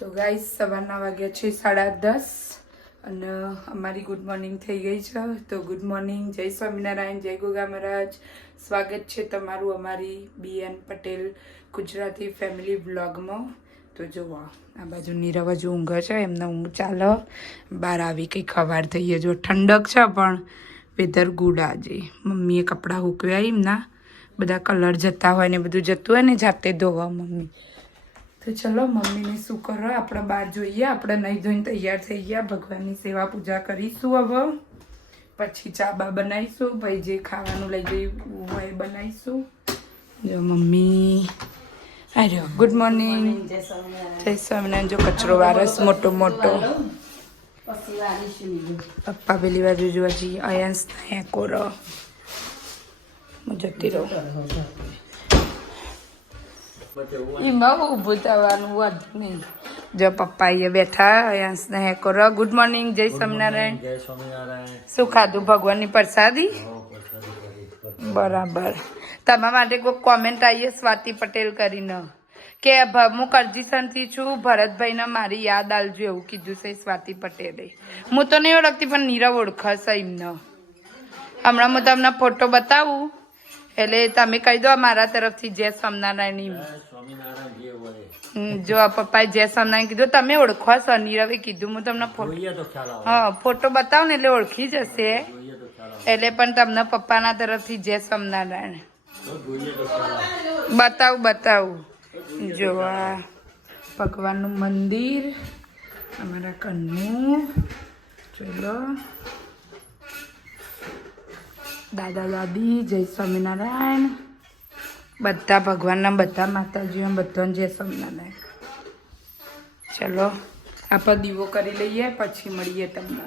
તો ગાઈસ સવારના વાગ્યા છે 10:30 અને અમારી ગુડ મોર્નિંગ થઈ ગઈ છે. તો ગુડ મોર્નિંગ, જય સ્વામિનારાયણ, જય ગોગા મહારાજ. સ્વાગત છે તમારું અમારી BN પટેલ ગુજરાતી ફેમિલી વ્લોગમાં. તો જુઓ આ બાજુ નીરવ હજુ ઊંઘે છે, એમને ઊંઘ ચાલે. બહાર આવી કંઈ ખવાર થઈએ, જો ઠંડક છે પણ વેધર ગુડ. આજે મમ્મીએ કપડાં સૂકવ્યા, એમના બધા કલર જતા હોય ને બધું જતું હોય ને જાતે ધોવા મમ્મી. તો ચલો મમ્મીને શું કરો, આપણે બહાર જોઈએ. આપણે નહીં ધોઈને તૈયાર થઈ ગયા, ભગવાનની સેવા પૂજા કરીશું. હવે પછી ચા બા બનાવીશું, ભાઈ જે ખાવાનું લઈ જવું હોય બનાવીશું. જો મમ્મી અરે ગુડ મોર્નિંગ, જય સ્વામિનારાયણ. જો કચરો વારસ મોટો મોટો. પપ્પા પેલી બાજુ જોવા જઈએ, અયંસ ને કોરો જતી રહો. એમાં ઊભું થવાનું વધુ નહીં. જો પપ્પા અહીંયા બેઠા, અયાંશને હે કરો. ગુડ મોર્નિંગ, જય સ્વામિનારાયણ. જય સ્વામિનારાયણ. શું ખાધું ભગવાનની પ્રસાદી? બરાબર. તમારા માટે કોઈ કોમેન્ટ આવી સ્વાતિ પટેલ કરીને કે હું કરજીસનથી છું, ભરતભાઈને મારી યાદ આલજો એવું કીધું છે સ્વાતિ પટેલે. હું તો નહીં ઓળખતી પણ નીરવ ઓળખશે એમને. હમણાં હું તમને ફોટો બતાવું એટલે તમે કહી દો મારા તરફથી જય સ્વામિનારાયણ. જો પપ્પાએ જય સ્વામિનારાયણ કીધું, તમે ઓળખો છો? નીરવે કીધું. હું તમને ફોટો બતાવું ને એટલે ઓળખી જશે. એટલે પણ તમને પપ્પાના તરફથી જય સ્વામિનારાયણ બતાવું. જો આ ભગવાનનું મંદિર અમારા ઘરનું. ચલો દાદા દાદી જય સ્વામિનારાયણ. બધા ભગવાનના, બધા માતાજીઓ, બધાને જય સ્વામિનારાયણ. ચલો આપણે દીવો કરી લઈએ, પછી મળીએ. તમને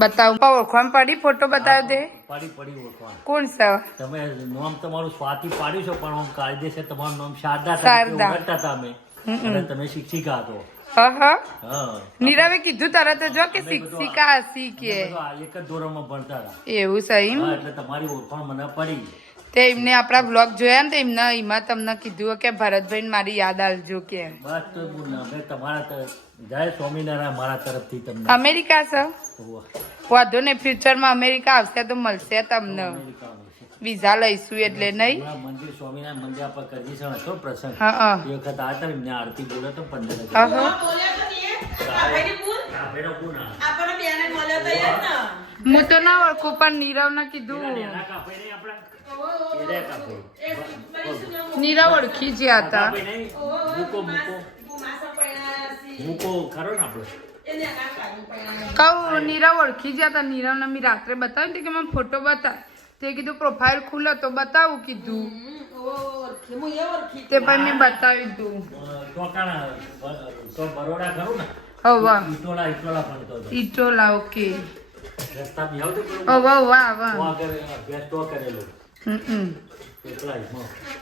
બતાવું. ઓળખવામાં પડી? ફોટો બતાવ્યો તે પડી ઓળખવાનું. કોણ છે? તમે નામ તમારું સ્વાતિ પાડ્યું છે પણ આમ કાયદેસર તમારું નામ શારદા હતા અમે, અને તમે શિક્ષિકા હતો. હા નીરવે કીધું તરત જો કે શિક્ષિકા હસી કે એક જ ધોરણમાં ભણતા હતા. એવું સહી એટલે તમારી ઓળખાણ મને પડી. તે એમને આપણા બ્લોગ જોયા ને, એમને એમાં તમને કીધું કે ભરતભાઈ મારી યાદ આલજો કે. બસ તો અમે તમારા જય સ્વામિનારાયણ મારા તરફથી તમને. અમેરિકા છે? વાંધો ને, ફ્યુચરમાં અમેરિકા આવશે તો મળશે તમને. વિઝા લઈશું એટલે નહીં. મંદિર સ્વામિનારાયણ મંદિર આપણે કરજીસણ હતો પ્રસંગ, હા એ વખત આ હતા એમને આરતી બોલ્યો તો 15 હું તો ના ઓળખું પણ નીરવ ને કીધું. નીરવ ઓળખી જ્યાં હતા. કહું નીરવ ઓળખી જ્યાં હતા. નીરવ ને મેં રાત્રે બતાવ્યું કે મને ફોટો બતાવ. તે કીધું પ્રોફાઇલ ખુલ્લો તો બતાવું કીધું. તે પણ મેં બતાવી દઉં. ઈટોલા ઓકે.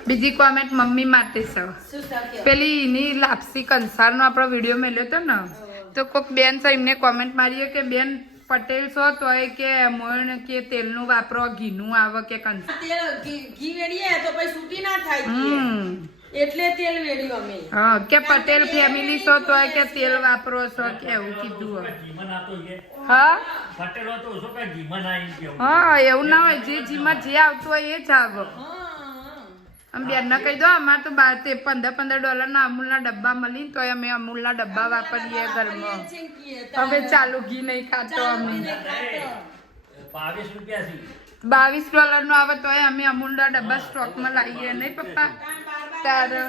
બીજી કોમેન્ટ મમ્મી માટે છે. પેલી એની લાપસી કંસારનો આપણો વિડીયો મેલ્યો હતો ને, તો કોઈક બેન છે એમને કોમેન્ટ મારીએ કે બેન પટેલ છો તો કે મોણ કે તેલનું વાપરો, ઘીનું આવે કે ઘી વેડીએ તો પછી છૂટી ના થાય એટલે તેલ વેડ્યું અમે. હા કે પટેલ ફેમિલી છો તો કે તેલ વાપરો છો કે એવું કીધું. હા હા એવું ના હોય, જે જીમાં જે આવતું હોય એ જ આવે. અમે બેનને કહી દો, અમારે તો $15 ના અમૂલના ડબ્બા મળી તો અમે અમૂલના ડબ્બા વાપરીએ ઘરમાં. હવે ચાલુ ઘી નહીં ખાતો અમે. $22 નો આવે તો અમે અમૂલના ડબ્બા સ્ટોકમાં લાવીએ નહીં પપ્પા? તારે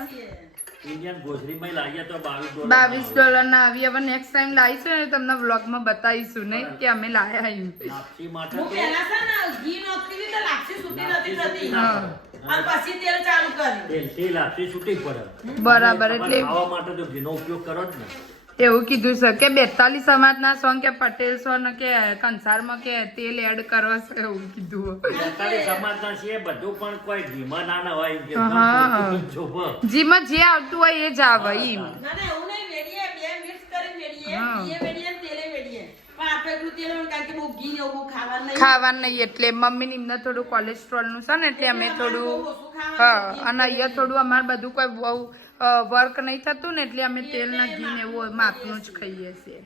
$22 ના આવી. હવે નેક્સ્ટ ટાઈમ લાવીશું ને તમને વ્લોગમાં બતાવીશું નહીં કે અમે લાયા એમ. બરાબર. એટલે એવું કીધું છે કે 42 સમાજના સોંગ કે પટેલ છો ને કે કંસારમાં કે તેલ એડ કરો છો એવું કીધું. જીમાં જે આવતું હોય એ જ આવે એમ. ખાવાનું નહીં એટલે મમ્મી ને એમને થોડું કોલેસ્ટ્રોલ નું છે ને એટલે અમે થોડું. હા અને અહીંયા થોડું અમારે બધું કોઈ બહુ વર્ક નહીં થતું ને એટલે અમે તેલ ના ઘી ને એવું માપનું જ ખાઈએ છીએ.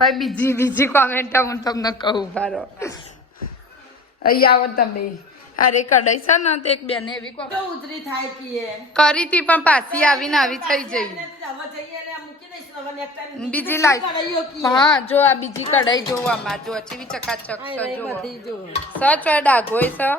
ભાઈ બીજી કોમેન્ટ હું તમને કહું બારો અહીં આવો તમે. અરે કઢાઈ છે ને તો એક બેને એવી તો ઉતરી થાય કે કરી હતી પણ પાછી આવીને આવી થઈ જઈ. હવે જઈએ એટલે મૂકી દઈશું હવે next time બીજી લાઈટ કઢાઈઓ કીએ. હા જો આ બીજી કઢાઈ જોવો આમાં જો ચીવી ચકાચક હા, છે એ જો બધી જો. સચ હોય ડાઘોય છે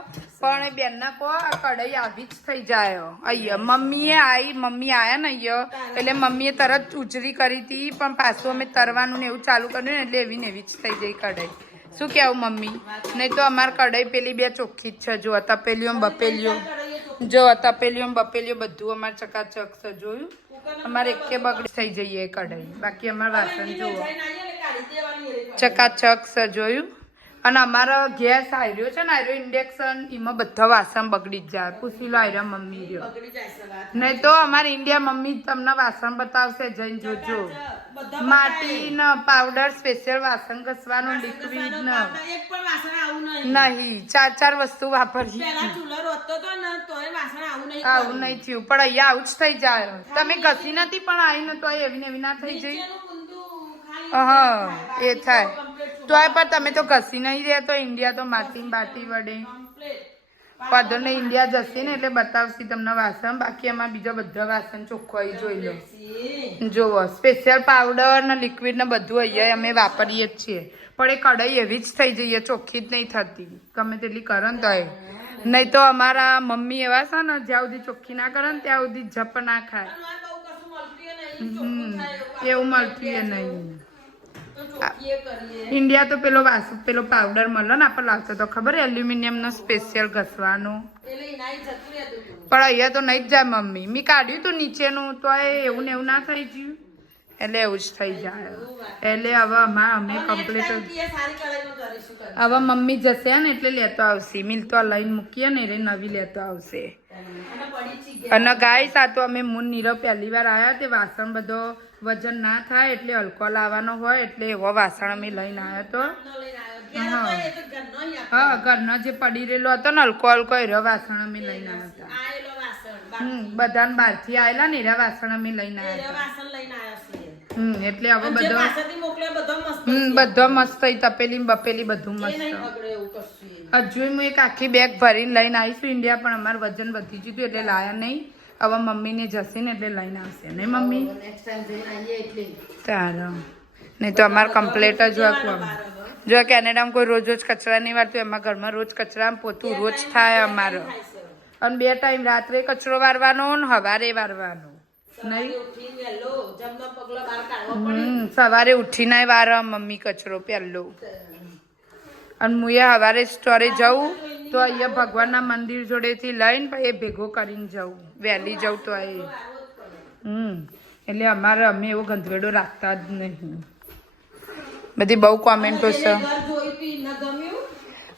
પણ એ બેન ના કહો આ કઢાઈ આવી જ થઈ જાય. અહીંયા મમ્મી આયા ને અહીંયા એટલે મમ્મીએ તરત ઉચરી કરી હતી પણ પાછું અમે તરવાનું ને એવું ચાલુ કર્યું ને એટલે એવી ને એવી જ થઈ જાય કઢાઈ. શું કેવું મમ્મી? નહીં તો અમારે કઢાઈ પેલી બે ચોખ્ખી જ છે જો તપેલીઓ બપેલીઓ જો તપેલીઓ બપેલીઓ બધું અમારે ચકાચક છે જોયું. અમારે એકે બગડી થઈ જઈએ કઢાઈ બાકી અમારે વાસણ જુઓ જઈને આવીએ એટલે કાઢી દેવાની એ રીતે. ચકાચક છે જોયું. અને અમારો ગેસ આયર્યો છે ને આયર્યો ઇન્ડક્શન એમાં બધા વાસણ બગડી જ જાય. પૂછી લો આયરા મમ્મી રહ્યો બગડી જાય છે વાત. નહીં તો અમારી ઇન્ડિયા મમ્મી તમને વાસણ બતાવશે જઈને જોજો. બધા માટી ને પાવડર સ્પેશિયલ વાસણ ઘસવાનું લિક્વિડ ને એક પણ વાસણ આવું નહીં. નહીં 4 વસ્તુ વાપરીએ. પેલા ચૂલો રોતતો તો ને તોય વાસણ આવું નહીં. આવું નહીં થયું પણ અહીંયા આવું જ થઈ જાય. તમે ઘસી નથી પણ આવીને તો એવી ને એવી ના થઈ જાય. નીચેનું ઊંધું ખાલી હા એ થાય તોય પણ તમે તો ઘસી નહીં રહ્યા તો ઇન્ડિયા તો માટી બાટી વડે complete. પદો ને ઇન્ડિયા જશે ને એટલે બતાવશે તમને વાસણ બાકી એમાં બીજા બધા વાસણ ચોખ્ખાઈ જોઈ લો. જોવો સ્પેશિયલ પાવડર ને લિક્વિડ ને બધું અહીંયા અમે વાપરીએ જ છીએ પણ એ કઢાઈ એવી જ થઈ જઈએ ચોખ્ખી જ નહીં થતી ગમે તેટલી કરો ને તોય. નહીં તો અમારા મમ્મી એવા છે ને જ્યાં સુધી ચોખ્ખી ના કરે ને ત્યાં સુધી જપ ના ખાય. અમારે બહુ કશું મળતું ય નહીં. ચોખ્ખું થાય એવું મળતું એ નહીં. તો ચોખ્ખીએ કરીએ. ઇન્ડિયા તો પેલો પાવડર મળે ને આપણે લાવતો તો ખબર એલ્યુમિનિયમ નો સ્પેશિયલ ઘસવાનો એટલે એનાય જતું રહેતું હતું. પણ અહીંયા તો નહીં જ જાય મમ્મી. મેં કાઢ્યું તું નીચેનું તો એવું ને એવું ના થઈ ગયું એટલે એવું જ થઈ જાય. એટલે હવે અમે કમ્પ્લીટ Next time કીએ સારી કઢાઈનું કરીશું કરીશું. હવે મમ્મી જશે ને એટલે લેતો આવશે. મિલ તો લઈને મૂકીએ ને એટલે નવી લેતો આવશે. અને પડી ચીગે. અને ગાઈસ આ તો અમે મૂન નીરવ પહેલી વાર આવ્યા તે વાસણ બધો વજન ના થાય એટલે હલકો લાવવાનો હોય એટલે એવો વાસણ અમે લઈને આવ્યો તો. ઘરનો લઈને આવ્યો. ઘેર હતો એ તો ઘરનો ય આપણે. હા ઘરનો જે પડી રહેલો હતો ને હલકો એરો વાસણ અમે લઈને આવ્યા હતા. આયેલો વાસણ. બધાને બહારથી આવેલા ને એરા વાસણ અમે લઈને એ આવ્યા વાસણ લઈને આવ્યો છે. હતા. એટલે હવે જે બધો પાસેથી મોકલ્યો બધો મસ્ત છે. બધો મસ્ત થઈ તપેલી ને બપેલી બધું એ મસ્ત. નહીં બગડે એવું કશું. હજુ હું એક આખી બેગ ભરીને લઈને આવીશું ઇન્ડિયા પણ અમારું વજન વધી ગયું હતું એટલે લાયા નહીં. હવે મમ્મીને જશે ને એટલે લઈને આવશે નહીં મમ્મી નેક્સ્ટ ટાઈમ જઈને આવીએ એટલે. તારો નહીં તો અમારે કમ્પ્લેટ જ હોય. જો કેનેડામાં કોઈ રોજ કચરા નહીં વાળતું એમાં ઘરમાં રોજ કચરા પોતું રોજ થાય અમારો. અને 2 ટાઈમ રાત્રે કચરો વારવાનો ને સવારે વારવાનો નહીં. ઉઠીને વહેલો જમનો પગલો બહાર કાઢવો પડે. સવારે ઉઠીને વારવા મમ્મી કચરો પહેલો. અને હું એ સવારે સ્ટોરે જવું તો અહીંયા ભગવાનના મંદિર જોડેથી લઈને પછી એ ભેગો કરીને જવું વહેલી જવું તો એ એટલે અમારે અમે એવો ગંધવેડો રાખતા જ નહીં. બધી બહુ કોમેન્ટો છે ઘર જોઈ પી ન ગમ્યું.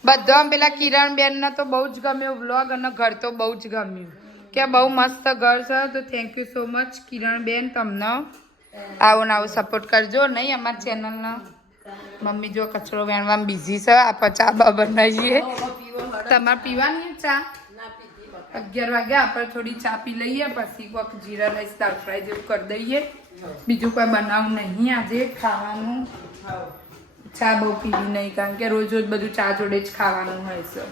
બધો આમ પેલા કિરણ બેન ને તો બહુ જ ગમ્યું વ્લોગ અને ઘર તો બહુ જ ગમ્યું કે બહુ મસ્ત ઘર છે. તો થેન્ક યુ સો મચ કિરણ બેન તમને આવો ને આવો સપોર્ટ કરજો નહીં અમારી ચેનલના. મમ્મી જો કચરો વેણવામાં બિઝી છે આપણે ચા બા બનાવીએ. તમારે પીવાની ચા? 11 વાગ્યા આપણે થોડી ચા પી લઈએ પછી કોઈક જીરા રાઈસ દાળ ફ્રાય જેવું કરી દઈએ. બીજું કોઈ બનાવું નહીં આજે ખાવાનું. ચા બહુ પીવી નહીં કારણ કે રોજ રોજ બધું ચા જોડે જ ખાવાનું હોય છે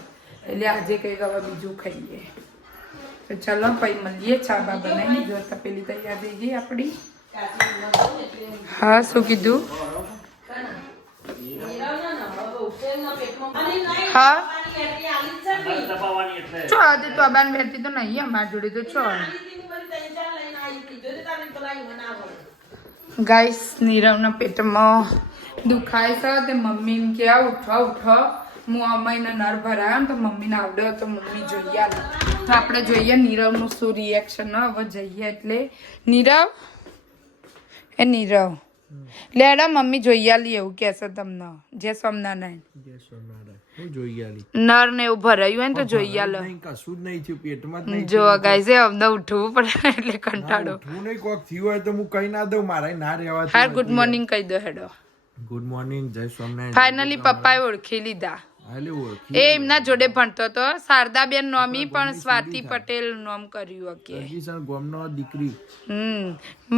એટલે આજે કંઈક હવે બીજું ખાઈએ. તો ચલો પછી મળીએ ચા બા બનાવીને. જો તપેલી તૈયાર થઈ ગઈ આપણી. હા શું કીધું? હા ચો આજે તો અબાન બેઠી તો નહીં અમારી જોડે તો છો. ગાઈસ નીરવના પેટમાં દુખાય છે તે મમ્મી એમ કે ઉઠો હું અમ્માઈને નર ભરાયો ને તો મમ્મીને આવડ્યો તો મમ્મી જોઈએ આલે. તો આપણે જોઈએ નીરવનું શું રિએક્શન હવે જઈએ એટલે નીરવ લેડા મમ્મી જોઈ આલી એવું કહેશે તમને. જય સોમનારાયણ. નર ને એવું ભરાયું હોય ને તો જોઈ આલો. કશું જ નહીં થયું પેટમાં જ નહીં. જો ગાઈસ અમને ઉઠવું પડે એટલે કંટાળો. હું નહીં કોક થયું હોય તો હું કઈ ના દઉં મારે ના રહેવા. હા ગુડ મોર્નિંગ કહી દો હેડો. ગુડ મોર્નિંગ જય સોમનાથ. ફાઇનલી પપ્પાએ ઓળખી લીધા. હાલે ઓળખી એ એમના જોડે ભણતો હતો શારદાબેન નોમી પણ સ્વાતિ પટેલ નોમ કર્યું કે રજીસણ ગોમનો દીકરી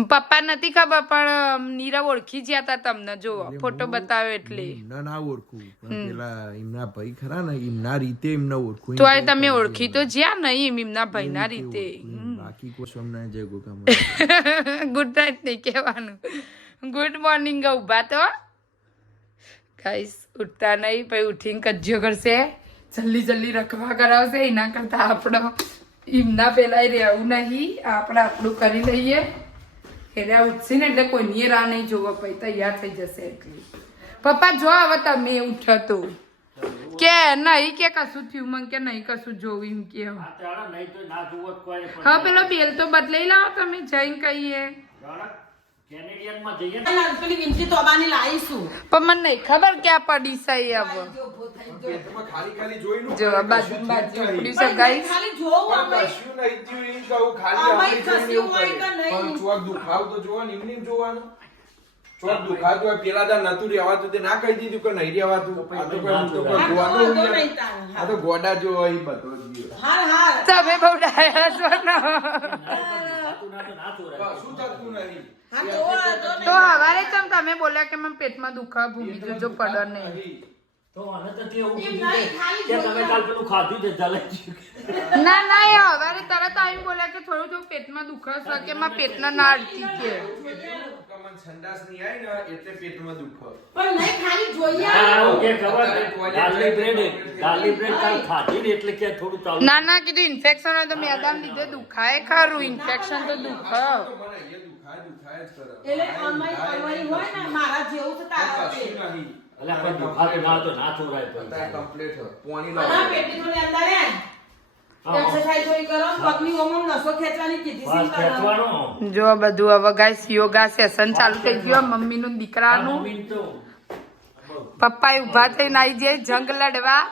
પપ્પા નથી ખબર પણ નીરવ ઓળખી ગયા હતા તમને જો ફોટો બતાવ્યો એટલે એમને ના ઓળખું પણ પેલા એમના ભાઈ ખરા ને એમના રીતે એમને ઓળખું તો તમે ઓળખી તો જ્યાં નહીં એમના ભાઈના રીતે બાકી કોઈ સમના જય ગોગામાં ગુડ નાઇટ નહીં કહેવાનું ગુડ મોર્નિંગ ઉભા તો ગાઈસ ઉઠતા નહીં પછી ઉઠીને કજ્યો કરશે જલ્દી રખવા કરાવશે એના કરતા આપણો એમના પેલા રહેવું નહીં આપણે આપણું કરી લઈએ એટલે ઉઠશે ને એટલે કોઈની રાહ નહીં જોવો પછી તૈયાર થઈ જશે એટલી પપ્પા જો હવે તમે ઉઠો તો કે નહીં કે કશું થયું મને કે નહીં કશું જોવું એમ કે હા પેલો બેલ તો બદલાઈ લાવો તમે જઈને કહીએ પેલી વિંટી તોબાની લાવીશું પણ મને નહીં ખબર ક્યાં પડી સહી હવે ખાલી જોઈ લો જો બાજુ પડી છે ગાઈસ ખાલી જોવું અમે કશું નહીં થયું ઈ કહું ખાલી આમાંય આપણે જોઈને ખસ્યું એવું હોય કરે. કે નહીં? પણ ચોક દુખાવ તો જોવાનું એમને એમ જોવાનું ચોક દુખાતું હોય પેલા દા નતું રહેવાતું તે ના કહી દીધું કે નહીં રહેવાતું આ તો કોઈ હું તો કોઈ આ તો ગોડો વાંધો હું નહીં યાર. તારે. આ તો ગોડા જો હોય ઈ બધો જ ગયો. હાલ તમે બહુ ડાયા છો ને કશું થતું નહીં હા તો તો હવારે ચમ તમે બોલ્યા કે મને પેટમાં દુખાવા ભૂમી જોજો પડે નહીં તો આને તો કેવું એમ કીધું નહીં, ખાલી કે તમે કાલ પેલું ખાધું છે ચાલે ના એ હવારે તરત આવીને બોલ્યા કે થોડું જો પેટમાં દુખાશે કે માં પેટના ના અડતી કે કમન સંડાસ નહીં આવી ને એટલે પેટમાં દુખે પણ નહીં ખાલી જોઈએ હા ઓકે ખબર ગાર્લિક બ્રેડ કાલ ખાધી ને એટલે કે થોડું ચાલુ ના કીધું ઇન્ફેક્શન હોય તો મેદામ લીધે દુખાય ખરું ઇન્ફેક્શન તો દુખાવ તો મને એ દુખાય જ કરે એટલે અમારી હોય ને મારા જેવું તો તારા છે કશું નહીં એટલે કોઈ દુખાતું ના તો ના ચોરાય તો અત્યારે કમ્પ્લીટ પોણી અને લાવો પેટની થોડી અંદર હે હા. એક્સરસાઇઝ થોડી કરો પગની ઓમમ નસો ખેંચવાની કીધી બસ છે કરવાનું. ખેંચવાનો જો બધું હવે ગાઈસ યોગા સેશન ચાલુ થઈ ગયું મમ્મીનું દીકરાનું મમ્મી તો પપ્પા ઉભા થઈને આવી જાય જંગ લડવા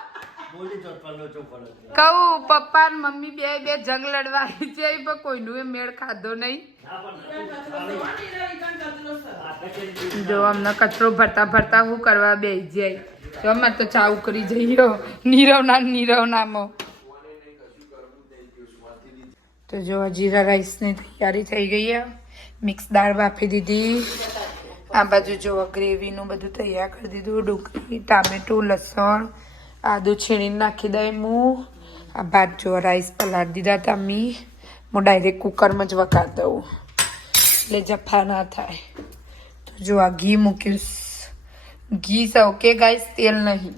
બોલી તો પલ્લો ચોપડો કહું પપ્પા ને મમ્મી બે જંગ લડવા આવી જાય પણ કોઈનું એ મેળ ખાધો નહીં ના પણ જો અમને કચરો ભરતા હું કરવા બેસી જાય તો અમે તો ચા ઉકળી જઈએ નીરવ નામો તો જો જીરા રાઈસની તૈયારી થઈ ગઈ છે મિક્સ દાળ બાફી દીધી આ બાજુ જો ગ્રેવીનું બધું તૈયાર કરી દીધું ડુંગળી ટામેટું લસણ આદું છીણીને નાખી દઈ હું આ ભાત જો રાઈસ પલાળી દીધા હતા હું ડાયરેક્ટ કુકરમાં જ વઘાર દઉં એટલે જફા ના થાય તો જો આ ઘી મૂક્યું ઘી સૌકે ગાઈસ તેલ નહીં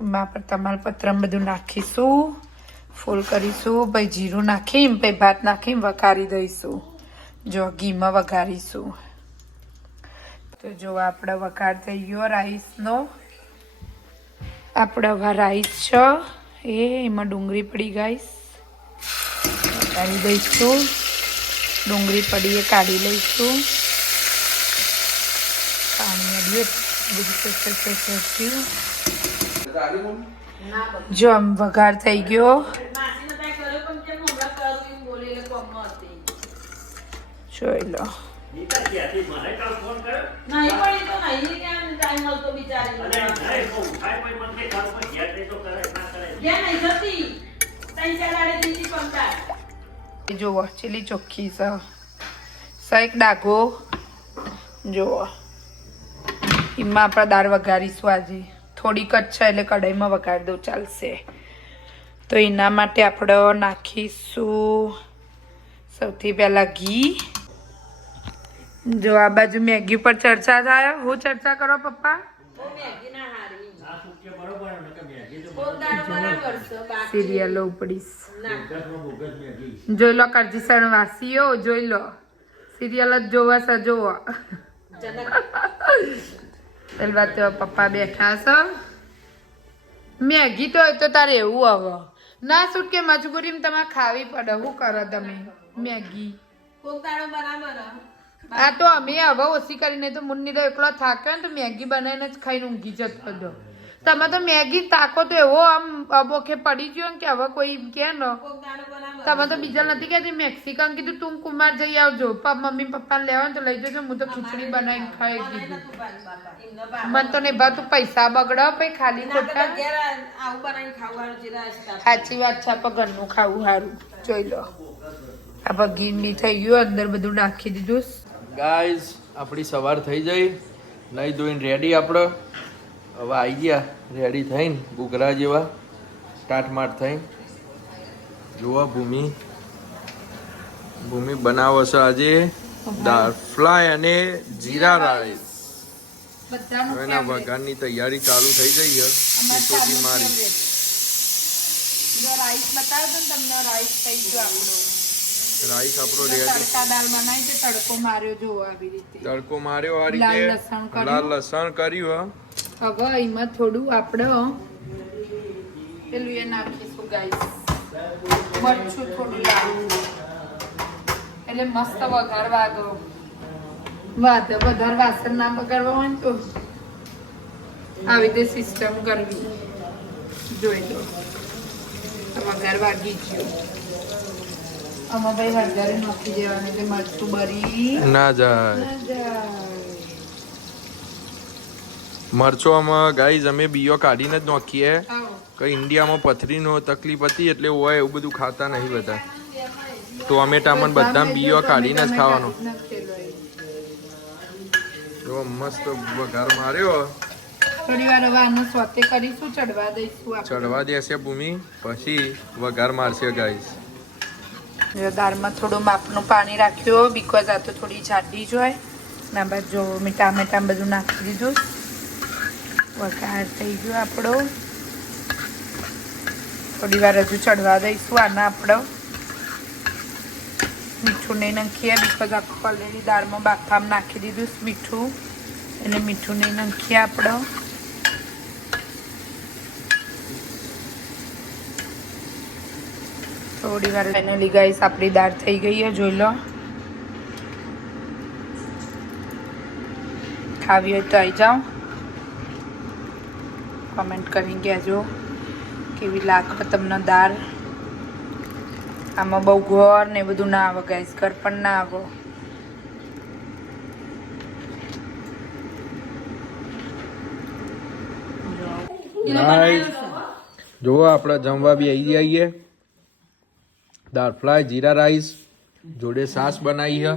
એમાં પર તમાલપત્ર બધું નાખીશું ફૂલ કરીશું પછી જીરું નાખીને પછી ભાત નાખીને વઘારી દઈશું જો ઘીમાં વઘારીશું તો જો આપણે વઘાર થઈ ગયો રાઈસનો આપણે હવે રાઈસ છે એમાં ડુંગળી પડી ગાઈસ વઘારી દઈશું ડુંગળી પડી એ કાઢી લઈશું પાણી અડ્યું બધું જો આમ વઘાર થઈ ગયો માસીને કાંઈ કર્યો પણ કેમ હમણાં કરું એમ બોલી એટલે કોમમાં હતી. જોઈ લો નીતા ક્યાંથી મને કાલ ફોન કર્યો નહીં પણ એ તો નહીં કેમ ટાઈમ મળતો બિચારી અને નહીં બહુ થાય પણ મને કે કાલ પણ ઘેર જઈ તો કરે ના કરે ક્યાં નહીં જતી ત્રણ ચાર દાડે દીધી પંકાર જુઓ ચીલી ચોખ્ખી છે સાઈક ડાઘો જુઓ એમાં આપણે દાળ વઘારીશું આજે થોડીક જ છે એટલે કઢાઈમાં વઘારી દઉં ચાલશે તો એના માટે આપણે નાખીશું સૌથી પહેલાં ઘી જો આ બાજુ મેગી પર ચર્ચા થાય હું ચર્ચા કરો પપ્પા બહુ મેગી ના હારી આ સૂકે બરોબર ને કે મેગી તો કોક દાડો બરાબર છે બાકી સિરિયલો ઉપડીશ ના બોગસમાં બોગસ મેગી જોઈ લો કરજીસણ વાસીઓ જોઈ લો સિરિયલ જ જોવા છે જોવો જનક પેલા તો પપ્પા બેઠા છે મેગી તો હોય તો તારે એવું હવે ના છૂટ કે મજબૂરીમાં તમારે ખાવી પડે શું કરો તમે મેગી કોક દાડો બરાબર આ તો અમે હવે ઓછી કરીને તો મુન્ની તો એકલો થાકે ને તો મેગી બનાવીને જ ખાઈને ઊંઘી જતો હતો તમે તો મેગી તાકો તો એવો આમ અબોખે પડી ગયો ને કે હવે કોઈ કે ને તમે તો બીજા નથી કહેતી મેક્સિકન કીધું તું કુમાર જઈ આવજો મમ્મી પપ્પા લેવા તો લઈ જજો હું તો ખીચડી બનાવીને ખાઈ કીધું મને તો નહીં ભાતું પૈસા બગડો પછી ખાલી ખોટા સાચી વાત છે આપણે ઘરનું ખાવું સારું જોઈ લો આપણે ઘી બી થઈ ગયું અંદર બધું નાખી દીધું ગાઈઝ આપણી સવાર થઈ જઈ નહીં ધોઈને રેડી આપણે હવે આવી ગયા રેડી થઈને ઘૂઘરા જેવા ટાટમાટ થઈને જુઓ ભૂમિ બનાવો છે આજે દાળ ફ્રાય અને જીરા રાઈસ એના વઘારની તૈયારી ચાલુ થઈ ગઈ છે સીટોથી મારી રાઈસ બતાવ્યો તો તમને રાઈસ થઈ ગયો આપણો રાઈસ આપણો રેડી તડકા દાળ બનાવી છે તડકો માર્યો જોવો આવી રીતે તડકો માર્યો આ રીતે લાલ લસણ કર્યું હવે એમાં થોડું આપણે પેલું એ નાખીશું ગાઈસ મરચું થોડું લાવું એટલે મસ્ત વઘાર વાગો વધારે વાસણ ના બગાડવા હોય ને તો આવી રીતે સિસ્ટમ કરવી જોઈ લો વઘાર વાગી ગયો આમાં ભાઈ હળદર નાખી દેવાનું એટલે મરચું બરી ના જાય મરચોમાં ગાઈઝ અમે બીયો કાઢીને જ નાખીએ કે ઇન્ડિયામાં પથરીનો તકલીફ હતી એટલે હોય એવું બધું ખાતા નહીં બધા ટોમેટામાં બધા બીયો કાઢીને જ ખાવાનો જો મસ્ત વઘાર માર્યો થોડી વાર હવે આનો સોતે કરીશું ચડવા દઈશું ચડવા દેશે ભૂમિ પછી વઘાર મારશે ગાઈઝ દાળમાં થોડું માપનું પાણી રાખ્યું બીકોઝ આ તો થોડી જાડી જ હોય ના બાદ જો ટામેટા બધું નાખી દીધું વઘાર થઈ ગયો આપણો થોડી વાર હજુ ચડવા દઈશું આના આપણો મીઠું નહીં નાખીએ બીકોઝ આખું ઓલરેડી દાળમાં બાફામાં નાખી દીધું મીઠું અને મીઠું નહીં નાખીએ આપણો થોડી વાર ફાઇનલી ગાઈસ આપણી દાળ થઈ ગઈ છે જોઈ લો ખાવી હોય તો આવી જાઓ કમેન્ટ કરી કહેજો કેવી લાગે તમને દાળ આમાં બહુ ઘર ને બધું ના આવે ગાઈસ ઘર પણ ના આવો જો આપણે જમવા બી આવી જઈએ દાળ ફ્રાય જીરા રાઈસ જોડે છાશ બનાવી છે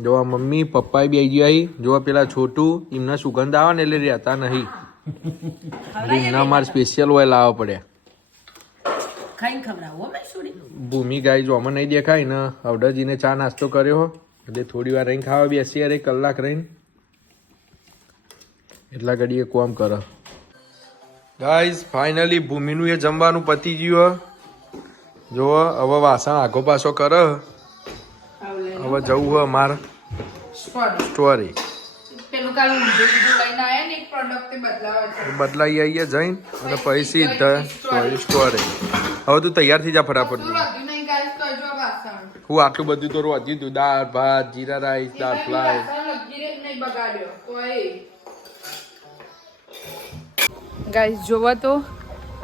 જો મમ્મી પપ્પા બી આવી ગયા જો પેલા છોટું એમના સુગંધ આવે ને એટલે રહેતા નહીં એમના મારે સ્પેશિયલ હોય લાવવા પડ્યા ભૂમિ ગાય જો આમાં નહીં દેખાય ને અવડાજીને ચા નાસ્તો કર્યો એટલે થોડી વાર રહીને ખાવા બેસી અરે કલાક રહીને એટલા ઘડીએ કોમ કરે ગાઈઝ ફાઇનલી ભૂમિનું એ જમવાનું પતી ગયું જો હવે વાસણ આગો પાછો કરે હવે જવું હોય અમારે સ્ટોરી પેલું કાલ ઊંધું લઈને આયા ને એક પ્રોડક્ટ તે બદલાવા છે બદલાઈ આવીએ જઈને અને પછી સીધા સ્ટોરી હવે તું તૈયાર થઈ જા ફટાફટ નહીં ગાઈસ કરજો વાસણ હું આટલું બધું તો રોજી તું દાળ ભાત જીરા રાઈસ દાળ ફ્રાય નહીં બગાડ્યો કોઈ ગાઈસ જોવો તો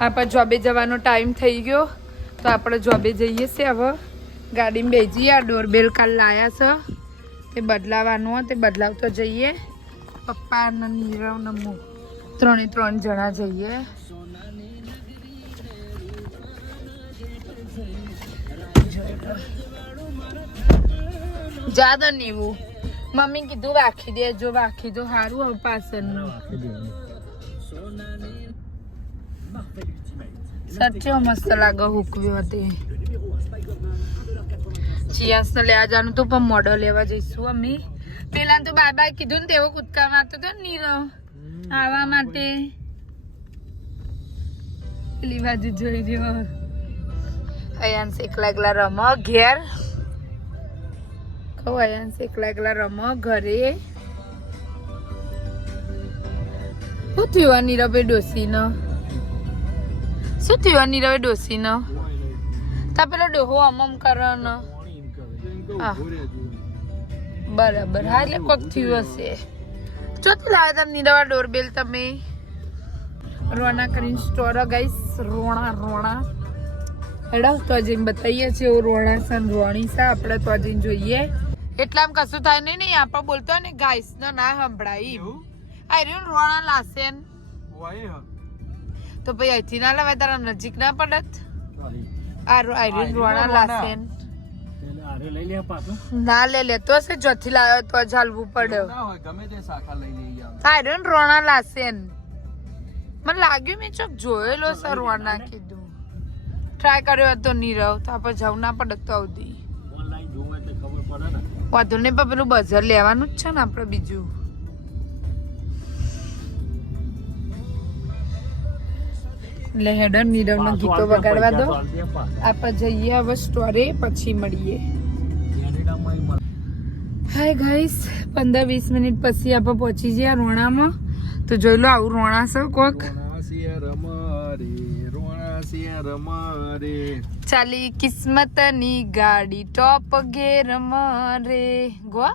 આપણે જોબે જવાનો ટાઈમ થઈ ગયો તો આપણે જોબે જઈએ છે હવે ગાડીમાં બેસીએ આ ડોરબેલ કાલ લાયા છે તે બદલાવાનું તે બદલાવતો જઈએ પપ્પા ને નીરવ ને હું 3 જણા જઈએ જ્યાદા નીવું મમ્મી કીધું રાખી દે જો રાખી દો સારું હવે પાછળનું સાચે મસ્ત લાગે હુકવ્યું હતી ચિયાસ તો લેવા જવાનું તું પણ મોડો લેવા જઈશું અમે પેલા તો બાબા કીધું ને તેવો કૂદકા મારતો હતો નીરવ આવવા માટે પેલી બાજુ જોઈ રહ્યો અયાંશ એકલા રમ ઘેર કહું અયાંશ એકલા રમ ઘરે શું થયું નીરવે ડોસીનો શું થયું નીરવે ડોસીનો તા પેલો ડોહો અમમ કરો ને બરાબર હા એટલે કોક થયું હશે ચોથી લાવ્યા હતા નીરવા ડોરબેલ તમે રોણા કરીને સ્ટોર ગાઈસ રોણા હેડો તો જઈને બતાવીએ છીએ રોણા છે ને રોણી છે આપણે તો જઈને જોઈએ એટલામાં કશું થાય નહીં આપણે બોલતો ને ગાઈસ નો ના સંભળાય આ રહ્યું રોણા લાશે તો પછી અહીંથી ના લેવાય તારા નજીક ના પડત આ રહ્યું રોણા લાશે ના લે તો છે જોથી લાવ્યો તો ચાલવું પડે આ રહ્યું રોણા લાશે મને લાગ્યું મેં ચોક જોયેલો છે રોણા કીધું ટ્રાય કર્યો હતો નીરવ તો આપણે જવું ના પડે તો આવતી વાંધો નહીં પણ પેલું બજાર લેવાનું જ છે ને આપણે બીજું એટલે હેડર નીરવ ના ગીતો વગાડવા દો આપણે જઈએ હવે સ્ટોરે પછી મળીએ હાય ગાઈસ 15-20 મિનિટ પછી આપણે પહોંચી ગયા રોણામાં તો જોઈ લો આવું રોણા છે કોક ચાલી કિસ્મત ની ગાડી ટોપ ગેર મરે ગો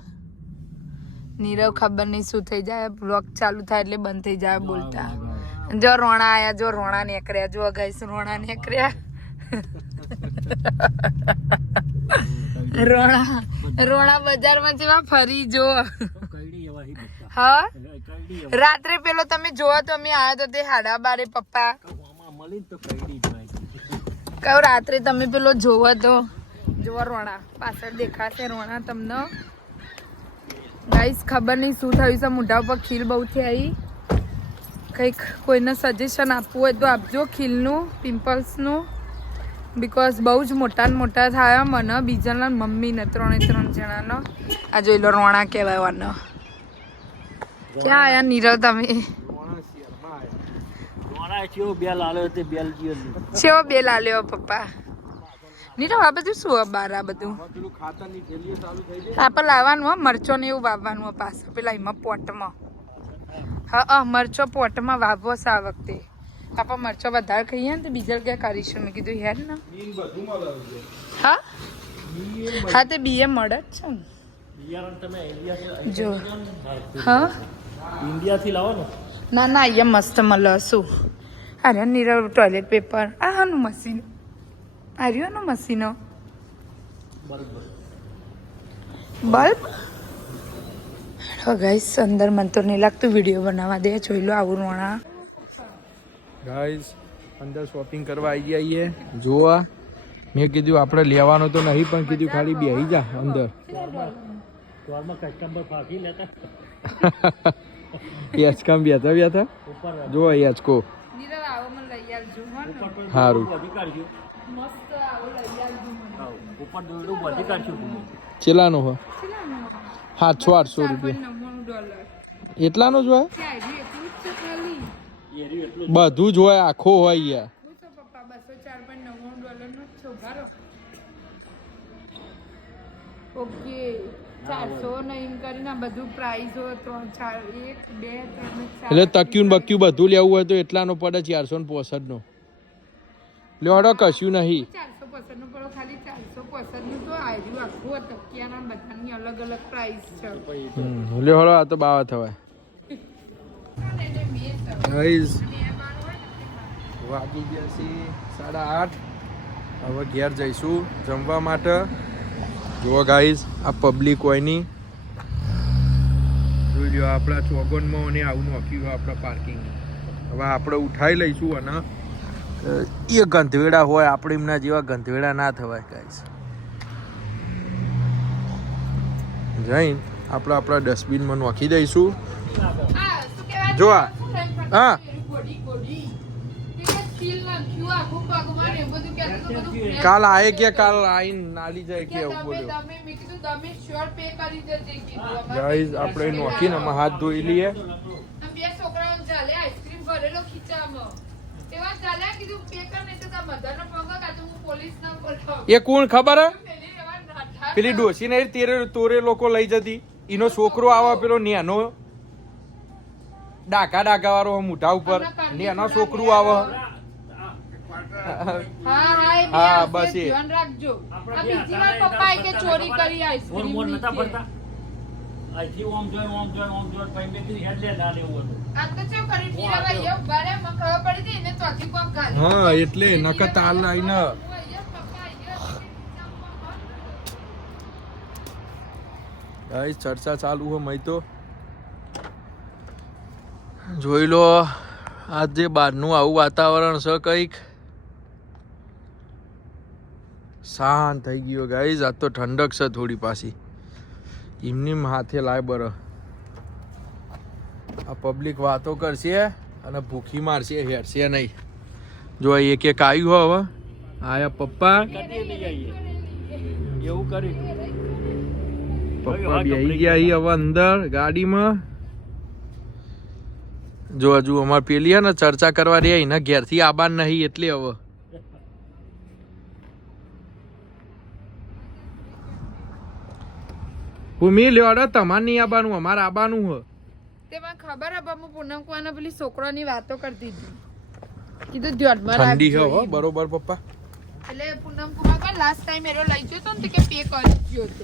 નીરવ ખબર નહીં શું થઈ જાય બ્લોગ ચાલુ થાય એટલે બંધ થઈ જાય બોલતા જો રોણા આયા જો રોણા નીકળ્યા જો ગાઈસ રોણા નીકળ્યા રોણા બજારમાં જેવા ફરી જો હા રાત્રે પેલો તમે જોવો તો અમે આયા તો તે 12:30 પપ્પા કહું રાત્રે તમે પેલો જોવો તો જોવો રોણા પાછળ દેખાશે રોણા તમને ગાઈસ ખબર નહીં શું થયું છે મોઢા ઉપર ખીલ બહુ થઈ આવી કંઈક કોઈને સજેશન આપવું હોય તો આપજો ખીલનું પિમ્પલ્સનું બીકોઝ બહુ જ મોટા ને મોટા થયા મને બીજાના મમ્મીને 3 જણાનો આ જોઈ લો રોણા કહેવાય વાનો ક્યાં આયા નીરવ તમે ચેવો બેલ આલ્યો પપ્પા નીરવ આ બધું શું બાર આ બધું આપણે લાવવાનું હો મરચો ને એવું વાવવાનું હો પાછું પેલા એમાં પોટમાં હા મરચો પોટમાં વાવવો છે આ વખતે આપણે મરચો વધારે ખાઈએ ને તો બીજા ક્યાં કરીશું મેં કીધું હેર ને હા તે બીએ મળે જ છે ને જો હા ઇન્ડિયાથી લાવો ના અહીંયા મસ્ત મળે શું અરે નીરવ ટોયલેટ પેપર આ હાનું મશીન આ રહ્યું મશીનો બલ્બ ગાઈસ અંદર મન તો નહીં લાગતું વિડીયો બનાવવા દે જોઈ લો આવું રોણા ગાઈસ અંદર શોપિંગ કરવા આવી જઈએ જોવા મેં કીધું આપણે લેવાનો તો નહીં પણ કીધું ખાલી બેસી જા અંદર કસ્ટમર ફાંકી લેતા યાચકામ બેઠા જો યાચકો સારું ચેલાનો હો 700-800 રૂપિયા એટલાનો જ હોય બધું જ હોય આખો હોય યાર ઓકે 400 નહીં કરીને બધું પ્રાઇસ હોય 3 4 1 2 3 એટલે તક્યું બક્યું બધું લેવું હોય તો એટલાનો પડે 465 નો લેવાડો કશું નહીં 465 નું પડો ખાલી 465 નું તો આવ્યું આખું તકિયાના બધાની અલગ અલગ પ્રાઇસ છે લેવાડો આ તો બાવા થવાય ગાઈસ વાગી ગયા છે 8:30 હવે ઘેર જઈશું જમવા માટે જુઓ ગાઈસ આ પબ્લિક હોય નહીં જોઈ લો આપણા ચોગનમાં અને આવું નોખ્યું આપણા પાર્કિંગ હવે આપણે ઉઠાઈ લઈશું અને એ ગંધવેડા હોય આપણે એમના જેવા ગંધવેડા ના થવાય ગાઈસ જઈને આપણે આપણા ડસ્ટબિનમાં નોખી દઈશું જો હા કાલ આયે કે કાલ આઈને નાલી જાય કે એવું બોલ્યો ગાઈસ આપણે નોખીને અમે હાથ ધોઈ લઈએ એ કોણ ખબર હે પેલી ડોસી ને તોરે લોકો લઈ જતી એનો છોકરો આવે પેલો નેનો ડાકા વાળો મોઢા ઉપર નેનો છોકરું આવે હા બસ એ અહીંથી ઓમ જોઈને પછી મેં કીધું હેડ લે ના લેવું હતું આ તો શું કરી પીરા ભાઈ એવું બારે મને ખબર પડી હતી એને ચોથી પગ ગાલી હા એટલે નકર તાલ લાઈને ગાઈસ ચર્ચા ચાલુ હો મય તો જોઈ લો આજ જે બહારનું આવું વાતાવરણ છે કંઈક શાંત થઈ ગયો ગાઈસ આજ તો ઠંડક છે થોડી પાછી એમની હાથે લાય બર આ પબ્લિક વાતો કરશે અને ભૂખી મારશે હેરશે નહીં જો એક એક આવ્યું હવે આયા પપ્પા એવું કરી પપ્પા બી આવી ગયા અહીં હવે અંદર ગાડીમાં જો હજુ અમારે પેલી હે ને ચર્ચા કરવા રહ્યા એના ઘેરથી આબાન નહીં એટલે હવે ભૂમિ લ્યોડો તમારે નહીં આબાનું અમારે આબાનું હ તેમાં ખબર હે બમુ પૂનમ કુવાનો પેલી છોકરાની વાતો કરતી હતી કીધું ધ્યાનમાં ઠંડી રાખજો હો બરોબર પપ્પા એટલે પૂનમ કુમાર કા લાસ્ટ ટાઈમ એરો લઈ ગયો તો ને તે કે પે કરી ગયો તો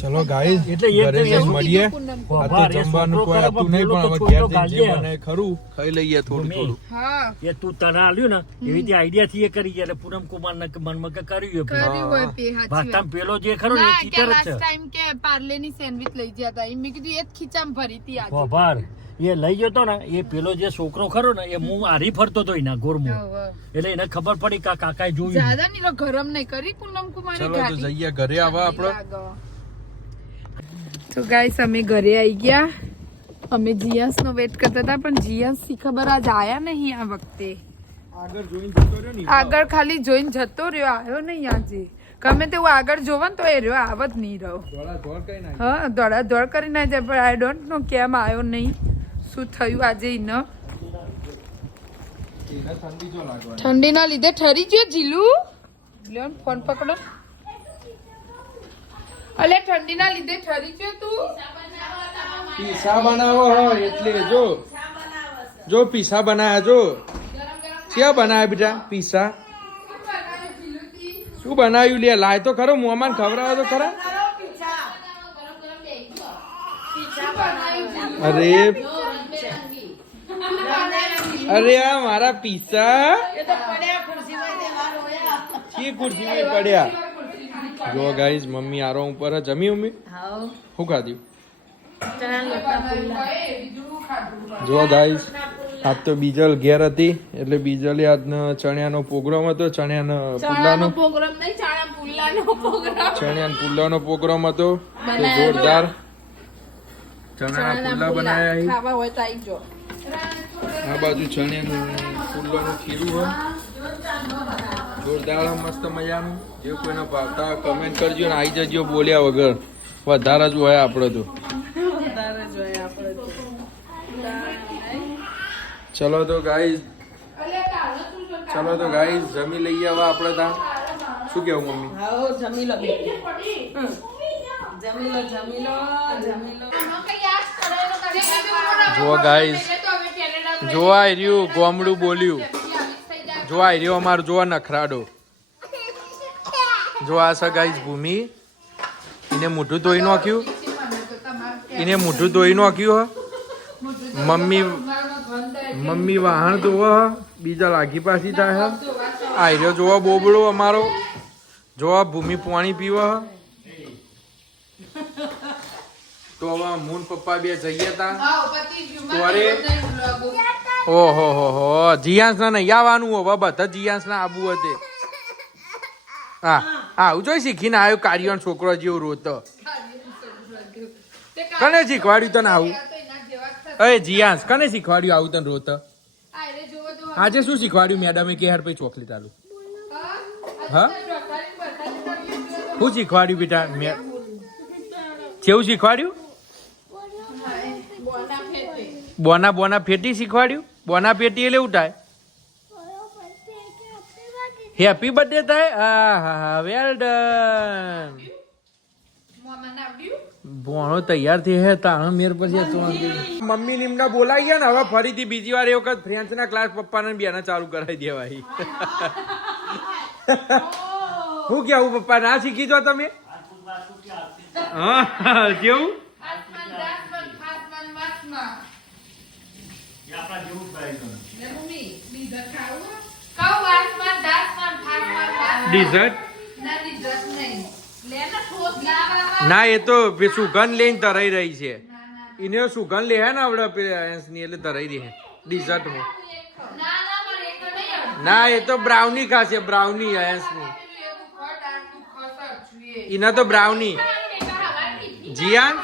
ચલો ગાઈસ એટલે એ ઘરે જઈને એવું મળીએ કીધું પૂનમ આ તો બાબા, રે જમવાનું છોકરો કોઈ હતું નહીં પેલો પણ તો હવે ઘેર છોકરો જઈને જે કાઢજે. બને ખરું ખાઈ લઈએ થોડું ભૂમિ. થોડું હા એ તું તને આલ્યું ને એવી રીતે આઈડિયા થી એ કરી ગયા એટલે પૂનમ કુમાર ને મનમાં કે કર્યું એ કર્યું હોય પે હાચી ભાતામ વાત પેલો જે ખરો ને એ ના કે ટીચર જ લાસ્ટ છે ટાઈમ કે પાર્લે ની સેન્ડવિચ લઈ ગયા હતા મેં કીધું એ જ ખીચામ ભરી હતી આજે ભાર એ લઈ ગયો તો ને એ પેલો જે છોકરો ખરો ને એ હું હારી ફરતો હતો એના ગોરમો હવે. એટલે એને ખબર પડી કે આ કાકાએ જોયું જ્યાદા નીલો ગરમ નહીં કરી પૂનમ કુમારી ચલો તો જઈએ ઘરે આવા આપણે તો ગાઈસ અમે ઘરે આવી ગયા અમે જીયાસ નો વેટ કરતા હતા પણ જીયાસ થી ખબર આજ આયા નહીં આ વખતે આગળ જોઈને જતો રહ્યો ને આગળ ખાલી જોઈને જતો રહ્યો આવ્યો નહીં આજે ગમે તેવું આગળ જોવો ને તો એ રહ્યો આવત નહીં રહ્યો થોડા થોડ કઈ નાખ હા દોડા દોડ કરી ના જાય પણ આઈ ડોન્ટ નો કેમ આવ્યો નહીં શું થયું આજે એને એને ઠંડી જો લાગવાની ઠંડીના લીધે ઠરી ગયો જીલુ લ્યો ને ફોન પકડો અલે ઠંડીના લીધે ઠરી ગયો તું પીસા બનાવો હો એટલે જો જો પીસા બનાયા જો ક્યાં બનાયા બેટા પીસા શું બનાવ્યું લે લાય તો ખરો મોમાન ખવડાવો તો ખરા અરે અરે આ મારા પીસા કી ખુરશીમાં પડ્યા જો ગાઈસ મમ્મી આરો ઉપર હે. જમી મમ્મી શું ખાધું જો ગાઈસ આજ તો બીજલ ઘેર હતી એટલે બીજલે આજનો ચણિયાનો પ્રોગ્રામ હતો ચણિયાનો પુલ્લાનો પ્રોગ્રામ નહીં ચાણા પુલ્લાનો પ્રોગ્રામ ચણિયાનો પુલ્લાનો પ્રોગ્રામ હતો તો જોરદાર ચણાના પુલ્લા બનાયા અહીં. ખાવા હોય તો આવી જો આ બાજુ ચણિયાનું પુલ્લાનું ખીરું હોય જોરદાર મસ્ત મજાનું જે કોઈને ભાવતા હોય કમેન્ટ કરજો ને આવી જજો બોલ્યા વગર વધારે જ હોય આપણે તો ચલો તો ગાઈઝ જમી લઈએ હવે આપણે ત્યાં શું કેવું મમ્મી હાઓ જમી લો જમી લો જમી લો જમી લો જુઓ ગાઈઝ જોવા રહ્યું ગોમડું બોલ્યું જોવા રહ્યો અમારું જોવા નખરાડો જો આ છે ગાઈઝ ભૂમિ એને મોઢું ધોઈ નાખ્યું એને મોઢું ધોઈ નાખ્યું મમ્મી વાહણ ધોવે બીજા લાગી પાછી થાય આ રહ્યો જોવા બોબડો અમારો જોવા ભૂમિ પાણી પીવે તો હવે મૂન પપ્પા બે જઈએ તા ઓહો હો જીયાંસ ના નહીં આવવાનું હવે બધા જીયાંસ ના આબુ હતે હા આવું જોઈ શીખીને આવ્યો કાર્યોન છોકરો જેવો રોતો કને શીખવાડ્યું તને આવું અરે જીયાંસ કને શીખવાડ્યું આવું તને રોતો આજે શું શીખવાડ્યું મેડમે કે હેડ પછી ચોકલેટ આલું હા શું શીખવાડ્યું બેટા મેં કેવું શીખવાડ્યું બોના ફેટી શીખવાડ્યું બોના ફેટી એટલે એવું થાય હેપી બર્થડે થાય હા વેલ ડન ભણો તૈયાર થઈ હે તાણ મેર પછી મમ્મી નિમના બોલાઈ ગયા ને હવે ફરીથી બીજી વાર એ વખત ફ્રેન્ચ ના ક્લાસ પપ્પાને બેના ચાલુ કરાવી દેવાય હું કેવું પપ્પા ના શીખી જો તમે હા કેવું બટાકા જેવું જ ભાઈ ડીઝર્ટ ના એ તો સુગંધ લઈને તરાઈ રહી છે એને સુગંધ લે હે ને આપણે ની એટલે તરાઈ રહી હે ડીઝર્ટમાં ના એ તો બ્રાઉની ખાશે બ્રાઉની ની એના તો બ્રાઉની જીયાન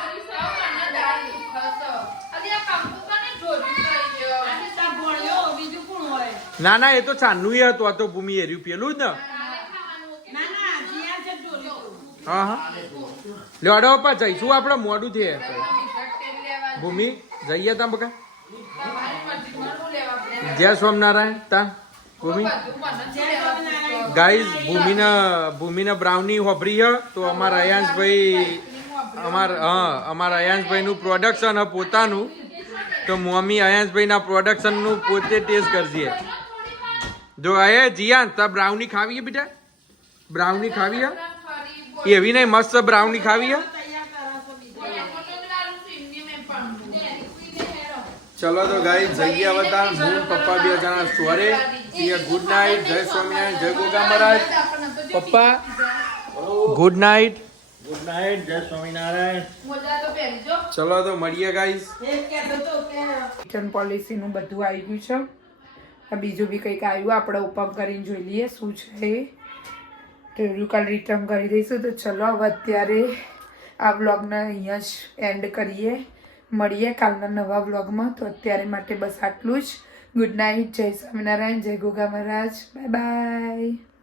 ના ના એ તો છાનનું હતું આ તો ભૂમિ એર્યું પેલું જ ને હા હા લેડો પપ્પા જઈશું આપણે મોડું છે ભૂમિ જઈએ તા બકા જય સ્વામિનારાયણ તા ભૂમિ ગાઈઝ ભૂમિને બ્રાઉની હોભરી હ તો અમારા અયાંશભાઈ નું પ્રોડક્શન હ પોતાનું તો મમ્મી અયાંશભાઈ ના પ્રોડક્શન નું પોતે ટેસ્ટ કરશે જો એ જીયાન તા બ્રાઉની ખાવી હે બેટા બ્રાઉની ખાવી હે એવી નહીં મસ્ત બ્રાઉની ખાવી હે ચલો તો ગાઈ જઈએ બતા હું પપ્પા બે જણા સોરે ગુડ નાઇટ જય સ્વામિનારાયણ જય ગોગા મહારાજ પપ્પા ગુડ નાઇટ જય સ્વામિનારાયણ ચલો તો મળીએ ગાઈસ રિટર્ન પોલિસીનું બધું આવી ગયું છે આ બીજું બી કંઈક આવ્યું આપણે ઓપન કરીને જોઈ લઈએ શું છે તો કાલ રિટર્ન કરી દઈશું તો ચલો હવે અત્યારે આ બ્લોગને અહીંયા જ એન્ડ કરીએ મળીએ કાલના નવા બ્લોગમાં તો અત્યારે માટે બસ આટલું જ ગુડ નાઇટ જય સ્વામિનારાયણ જય ગોગા મહારાજ બાય બાય